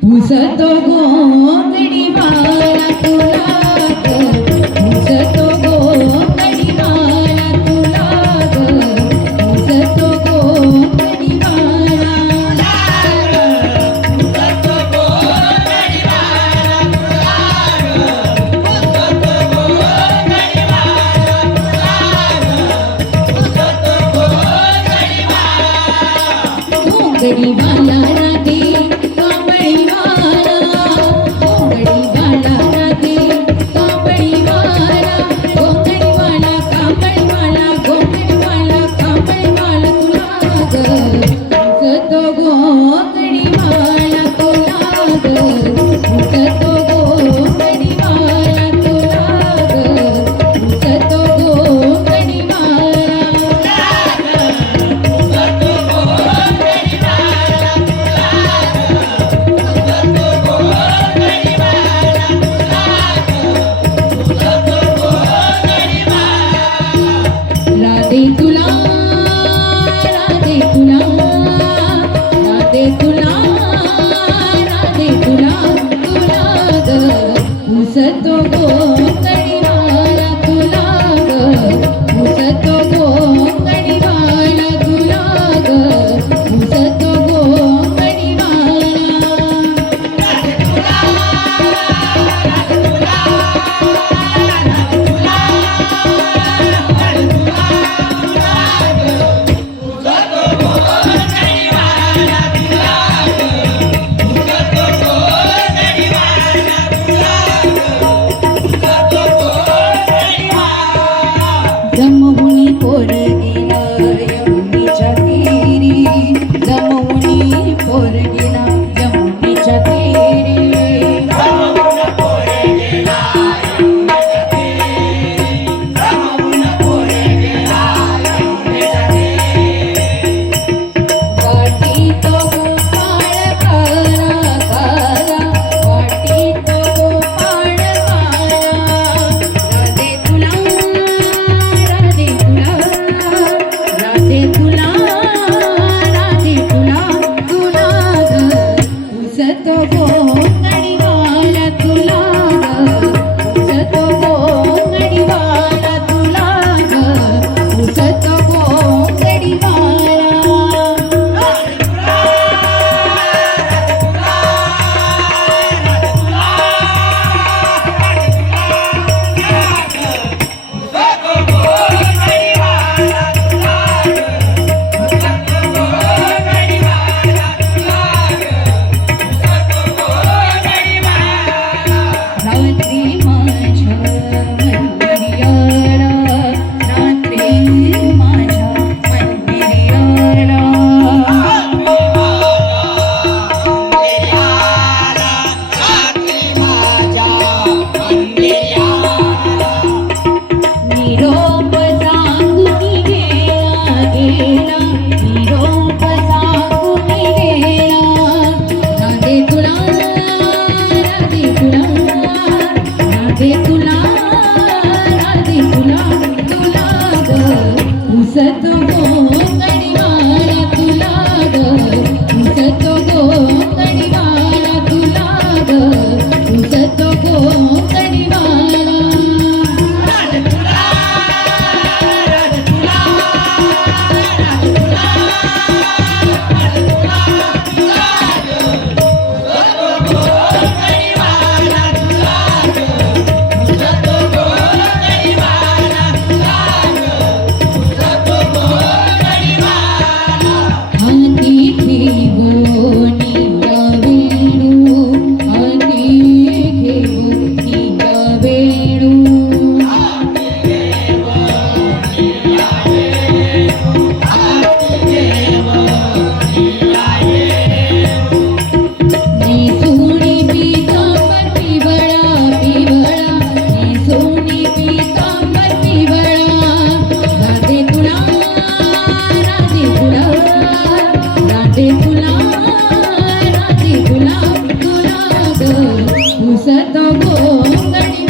পুষত গো गोंगडी वाला de tu lado. the Radhe तुला கோங்கடி